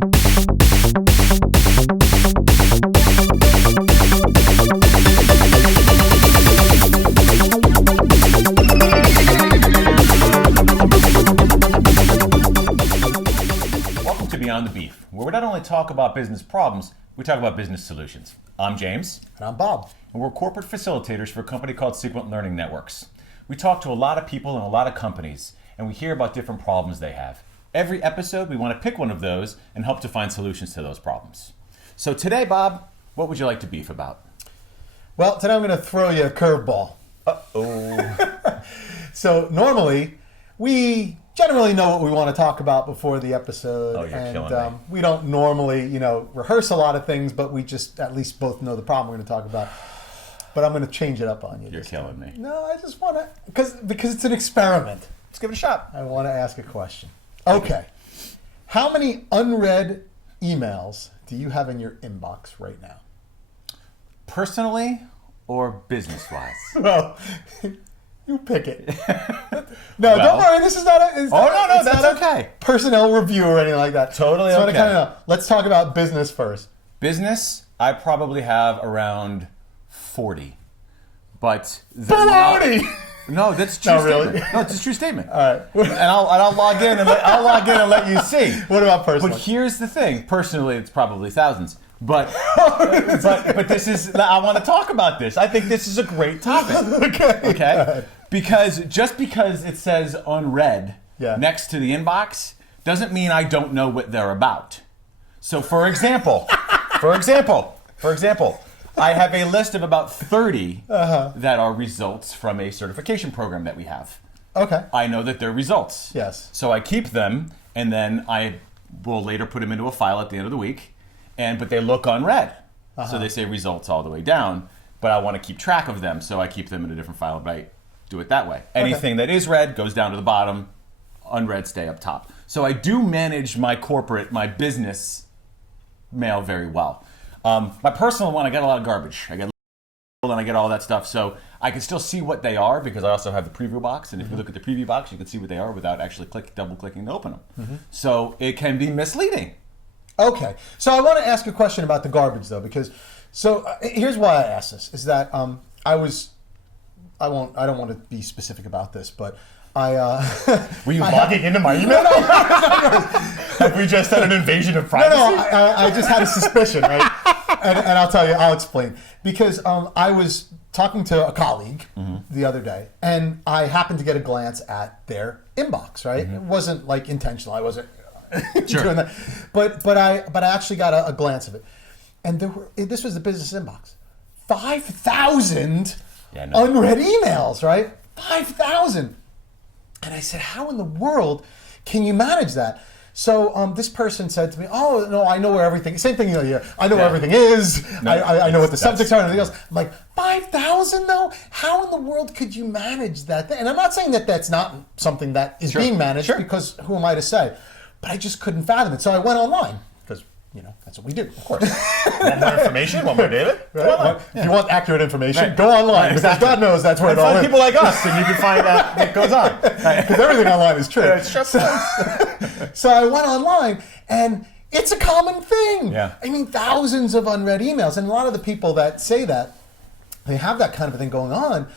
Beyond the Beef, where we not only talk about business problems, we talk about business solutions. I'm James. And I'm Bob. And we're corporate facilitators for a company called Sequent Learning Networks. We talk to a lot of people and a lot of companies, and we hear about different problems they have. Every episode, we want to pick one of those and help to find solutions to those problems. So today, Bob, what would you like to beef about? Well, today I'm going to throw you a curveball. Uh-oh. So normally, we generally know what we want to talk about before the episode. Oh, you're killing me. We don't normally, rehearse a lot of things, but we just at least both know the problem we're going to talk about. But I'm going to change it up on you. You're killing me. No, I just want to, because it's an experiment. Let's give it a shot. I want to ask a question. Okay. How many unread emails do you have in your inbox right now? Personally or business-wise? Well, you pick it. No, don't worry. This is not a. No, that's okay. Personnel review or anything like that. Totally so okay. Kind of, let's talk about business first. Business, I probably have around 40, but no, that's a true Not really. statement. No, it's a true statement. All right, and I'll log in and let you see. What about personally? But here's the thing. Personally, it's probably thousands. But this is. I want to talk about this. I think this is a great topic. Okay. Because it says unread next to the inbox doesn't mean I don't know what they're about. So, for example, I have a list of about 30 that are results from a certification program that we have. Okay. I know that they're results. Yes. So I keep them, and then I will later put them into a file at the end of the week. But they look unread. So they say results all the way down, but I want to keep track of them, so I keep them in a different file, right? Do it that way. Anything that is read goes down to the bottom, unread stay up top. So I do manage my business mail very well. My personal one, I get a lot of garbage. I get all that stuff, so I can still see what they are because I also have the preview box, and if you look at the preview box, you can see what they are without actually double-clicking to open them. So it can be misleading. Okay, so I want to ask a question about the garbage though, because here's why I asked this: is that I don't want to be specific about this, but were you logging into my email? No. Have we just had an invasion of privacy? No, I just had a suspicion, right? and I'll explain. Because I was talking to a colleague the other day, and I happened to get a glance at their inbox, right? It wasn't like intentional. I wasn't doing that. But I actually got a glance of it. And this was the business inbox. 5,000 unread emails, right? 5,000. And I said, how in the world can you manage that? So this person said to me, oh, no, I know where everything, same thing, I know where everything is. I know what the subjects are and everything else. I'm like, 5,000 though? How in the world could you manage that thing? And I'm not saying that that's not something that is being managed because who am I to say? But I just couldn't fathom it. So I went online because, that's what we do, of course. Want more information? Want more data? Right? If you want accurate information, go online. Because God knows that's where it all is. Find people like us, and you can find out what goes on. Because everything online is true. So I went online, and it's a common thing. Yeah. I mean, thousands of unread emails. And a lot of the people that say that, they have that kind of a thing going on.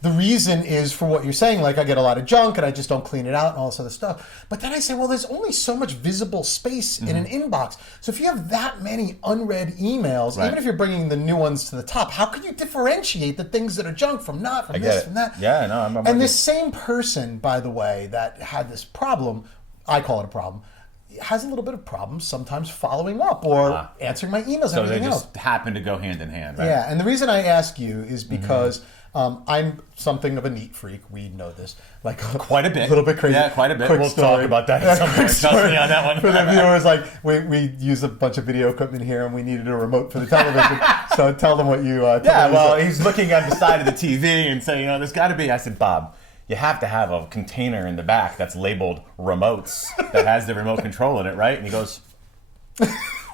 The reason is for what you're saying, like I get a lot of junk and I just don't clean it out and all this other stuff. But then I say, well, there's only so much visible space in an inbox. So if you have that many unread emails, even if you're bringing the new ones to the top, how could you differentiate the things that are junk from not, from this, from that? Yeah, no, I'm And this same person, by the way, that had this problem, I call it a problem, has a little bit of problems sometimes following up or answering my emails and everything else. So they just happen to go hand in hand, right? Yeah, and the reason I ask you is because I'm something of a neat freak. We know this. Like quite a bit. A little bit crazy. Yeah, quite a bit. Quick We'll story. talk about that at some point. Trust me on that one. For the viewers, like we use a bunch of video equipment here, and we needed a remote for the television. So tell them what you. He's looking at the side of the TV and saying, there's got to be. I said, Bob, you have to have a container in the back that's labeled remotes that has the remote control in it, right? And he goes.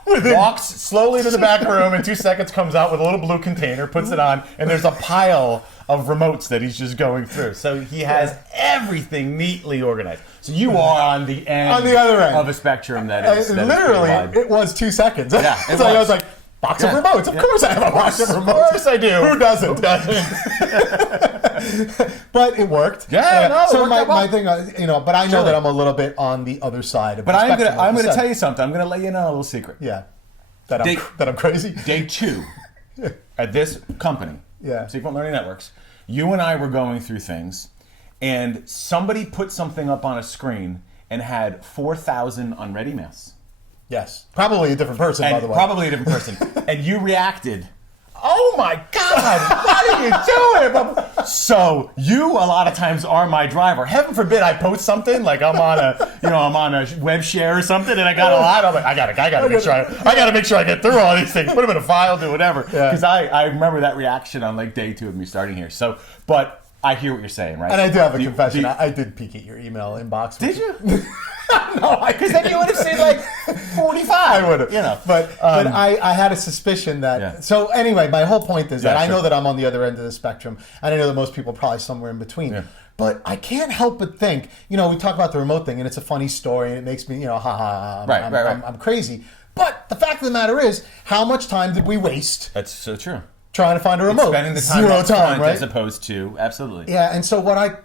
Walks slowly to the back room, in 2 seconds comes out with a little blue container, puts it on, and there's a pile of remotes that he's just going through. So he has everything neatly organized. So you are on the end, on the other end of a spectrum that is literally, wide. It was 2 seconds. Yeah, so I was like, box of remotes. Of course I have a box of remotes. Of course I do. Who doesn't? But it worked. Yeah, no, so it worked my thing, but I know Surely. that I'm a little bit on the other side of But the I'm spectrum. gonna like tell you something. I'm gonna let you know a little secret. Yeah. That I'm crazy. Day 2 at this company, Sequent Learning Networks, you and I were going through things, and somebody put something up on a screen and had 4,000 unread emails. Yes. Probably a different person, by the way. Probably a different person. And you reacted, oh my God, what are you doing? So you a lot of times are my driver. Heaven forbid I post something like I'm on a web share or something, and I got a lot. I'm like, I gotta make sure I get through all these things. Put them in a file, do whatever. Because I remember that reaction on like day 2 of me starting here. So, but I hear what you're saying, right? And I do have a confession. I did peek at your email inbox. Did you? No, because then you would have seen like 45. I would have, But I had a suspicion that. Yeah. So anyway, my whole point is that I sure. know that I'm on the other end of the spectrum, and I know that most people are probably somewhere in between. Yeah. But I can't help but think, we talk about the remote thing, and it's a funny story, and it makes me, ha ha, I'm crazy. But the fact of the matter is, how much time did we waste? That's so true. Trying to find a remote. Spending the time Zero up time, front right? as opposed to absolutely. Yeah, and so why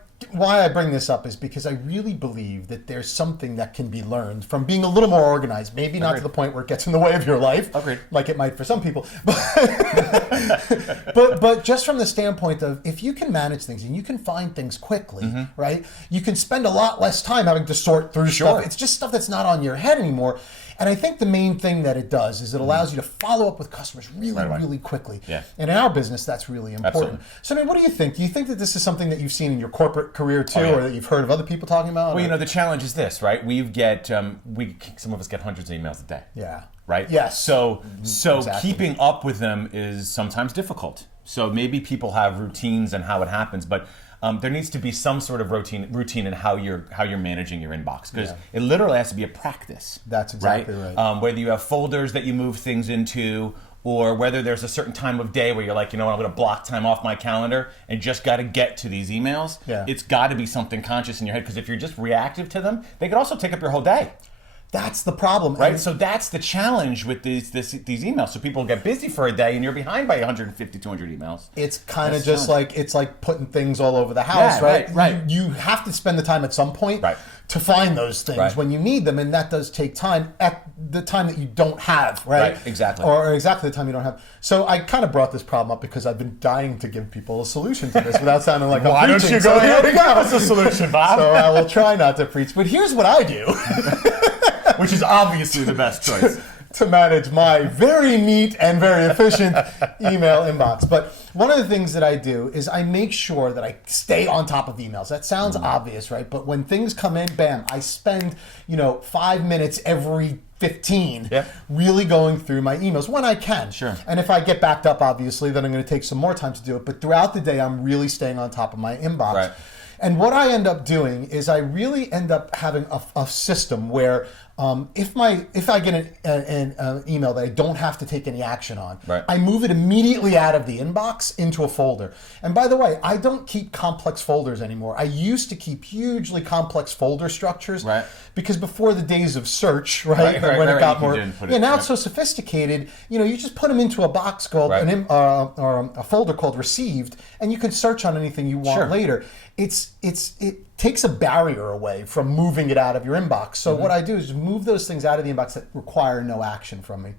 I bring this up is because I really believe that there's something that can be learned from being a little more organized. Maybe not to the point where it gets in the way of your life, like it might for some people, but just from the standpoint of if you can manage things and you can find things quickly, right? You can spend a lot less time having to sort through stuff. It's just stuff that's not on your head anymore. And I think the main thing that it does is it allows you to follow up with customers really quickly. Yeah. And in our business, that's really important. Absolutely. So, I mean, what do you think? Do you think that this is something that you've seen in your corporate career too, or that you've heard of other people talking about? Well, the challenge is this, right? Some of us get hundreds of emails a day. Yeah. Right? Yes. So Exactly. keeping up with them is sometimes difficult. So maybe people have routines and how it happens, but there needs to be some sort of routine in how you're managing your inbox, because it literally has to be a practice. That's exactly right. Whether you have folders that you move things into, or whether there's a certain time of day where you're like, I'm going to block time off my calendar and just got to get to these emails. Yeah. It's got to be something conscious in your head, because if you're just reactive to them, they could also take up your whole day. That's the problem, right? So that's the challenge with these emails. So people get busy for a day, and you're behind by 150, 200 emails. It's kind of just like putting things all over the house, right? Right. You have to spend the time at some point to find those things when you need them, and that does take time at the time that you don't have, right? Right, exactly. Or exactly the time you don't have. So I kind of brought this problem up because I've been dying to give people a solution to this without sounding like I'm preaching. Why don't you go ahead and give us a solution, Bob? So I will try not to preach, but here's what I do. Which is obviously the best choice. To manage my very neat and very efficient email inbox. But one of the things that I do is I make sure that I stay on top of emails. That sounds obvious, right? But when things come in, bam, I spend, 5 minutes every 15 really going through my emails when I can. Sure. And if I get backed up, obviously, then I'm going to take some more time to do it. But throughout the day, I'm really staying on top of my inbox. Right. And what I end up doing is I really end up having a system where if I get an email that I don't have to take any action on, I move it immediately out of the inbox into a folder. And by the way, I don't keep complex folders anymore. I used to keep hugely complex folder structures because before the days of search, when it got more, now it's so sophisticated. You just put them into a box called or a folder called received, and you can search on anything you want later. It takes a barrier away from moving it out of your inbox. So what I do is move those things out of the inbox that require no action from me.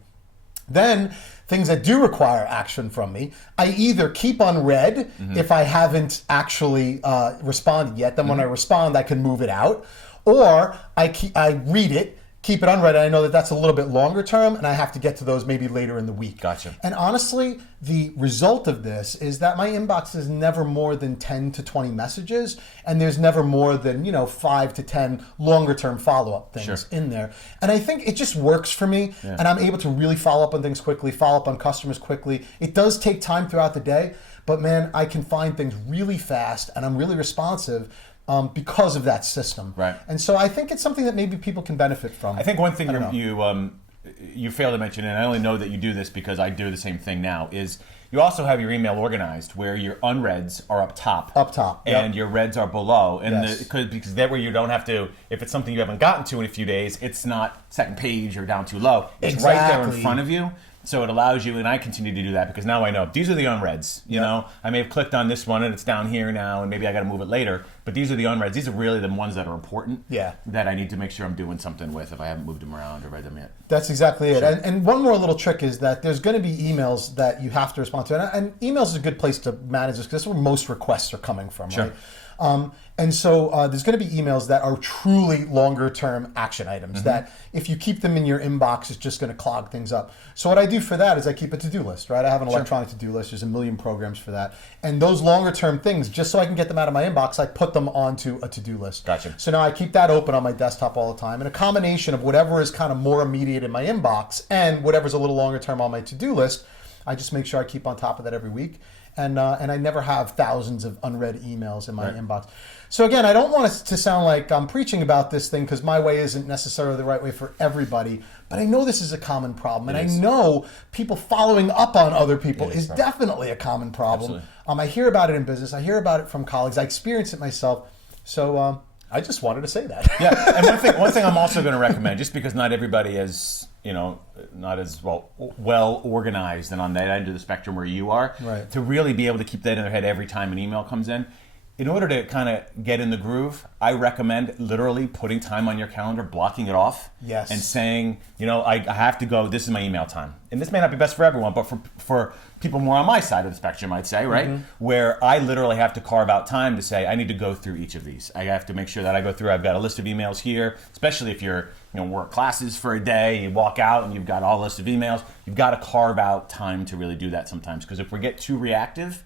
Then things that do require action from me, I either keep unread if I haven't actually responded yet. Then when I respond, I can move it out, or I read it, keep it unread, and I know that that's a little bit longer term, and I have to get to those maybe later in the week. Gotcha. And honestly, the result of this is that my inbox is never more than 10 to 20 messages, and there's never more than 5 to 10 longer term follow-up things in there. And I think it just works for me, and I'm able to really follow up on things quickly, follow up on customers quickly. It does take time throughout the day, but man, I can find things really fast, and I'm really responsive because of that system. Right. And so I think it's something that maybe people can benefit from. I think one thing you fail to mention, and I only know that you do this because I do the same thing now, is You also have your email organized where your unreads are up top. Up top, yep. And your reds are below. And Yes. because that way you don't have to, if it's something you haven't gotten to in a few days, it's not second page or down too low. It's right there in Exactly. front of you. So it allows you, and I continue to do that because now I know these are the unreads. You know, I may have clicked on this one and it's down here now, and maybe I got to move it later. But these are the unreads. These are really the ones that are important. Yeah. That I need to make sure I'm doing something with if I haven't moved them around or read them yet. That's exactly it. And one more little trick is that there's going to be emails that you have to respond to. And emails is a good place to manage this because that's where most requests are coming from, right? And so there's going to be emails that are truly longer term action items that if you keep them in your inbox, it's just going to clog things up. So what I do for that is I keep a to-do list, right? I have an electronic to-do list. There's a million programs for that. And those longer term things, just so I can get them out of my inbox, I put them onto a to-do list. Gotcha. So now I keep that open on my desktop all the time. And a combination of whatever is kind of more immediate in my inbox and whatever's a little longer term on my to-do list, I just make sure I keep on top of that every week. And I never have thousands of unread emails in my inbox. So again, I don't want it to sound like I'm preaching about this thing because my way isn't necessarily the right way for everybody. But I know this is a common problem. And I know people following up on other people is definitely a common problem. I hear about it in business. I hear about it from colleagues. I experience it myself. So I just wanted to say that. Yeah, and one thing I'm also going to recommend, just because not everybody is, not as well organized and on that end of the spectrum where you are, Right. to really be able to keep that in their head every time an email comes in. In order to kind of get in the groove, I recommend literally putting time on your calendar, blocking it off, Yes. and saying, I have to go, this is my email time. And this may not be best for everyone, but for people more on my side of the spectrum, I'd say, right? Where I literally have to carve out time to say, I need to go through each of these. I have to make sure that I go through, I've got a list of emails here, especially if you're, work classes for a day, you walk out and you've got all a list of emails. You've got to carve out time to really do that sometimes. Because if we get too reactive,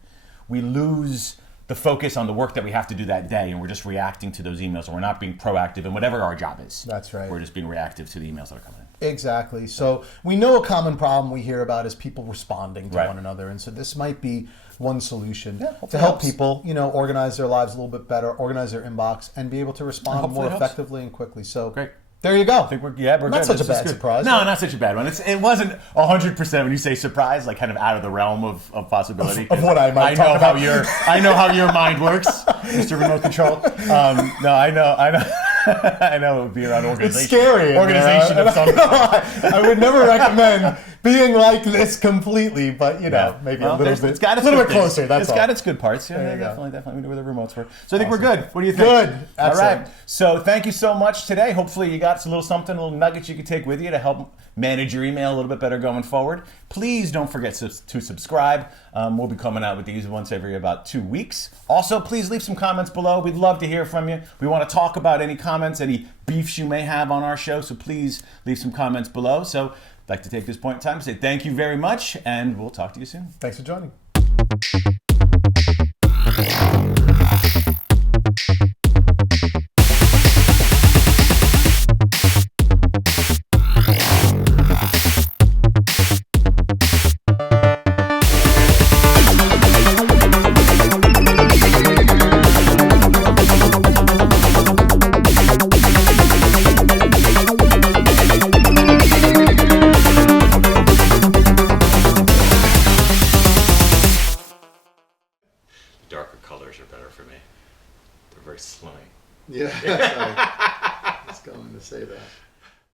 we lose the focus on the work that we have to do that day, and we're just reacting to those emails, and we're not being proactive in whatever our job is. That's right. We're just being reactive to the emails that are coming in. Exactly. So we know a common problem we hear about is people responding to Right. one another. And so this might be one solution hopefully to help helps. people, organize their lives a little bit better, organize their inbox, and be able to respond hopefully more it helps. effectively and quickly. So Great. there you go. I think we're not good. such a This is bad good. surprise. No, not such a bad one. It wasn't 100% when you say surprise, like kind of out of the realm of possibility. Of what I might know talk how about. I know how your mind works, Mr. Remote Control. No, I know. I know it would be around organization. It's scary. Organization of some kind. I would never recommend being like this completely, but maybe Well, a little bit, it's got its a little good bit things. closer. That's It's all. got its good parts. Yeah, There you go. definitely. We know where the remotes were. So I think we're good. What do you think? Good. All Excellent. right. So thank you so much today. Hopefully you got a little something, a little nuggets you could take with you to help manage your email a little bit better going forward. Please don't forget to subscribe. We'll be coming out with these once every about 2 weeks. Also, please leave some comments below. We'd love to hear from you. We want to talk about any comments, any beefs you may have on our show. So please leave some comments below. So I'd like to take this point in time to say thank you very much, and we'll talk to you soon. Thanks for joining. Darker colors are better for me. They're very slimming. Yeah.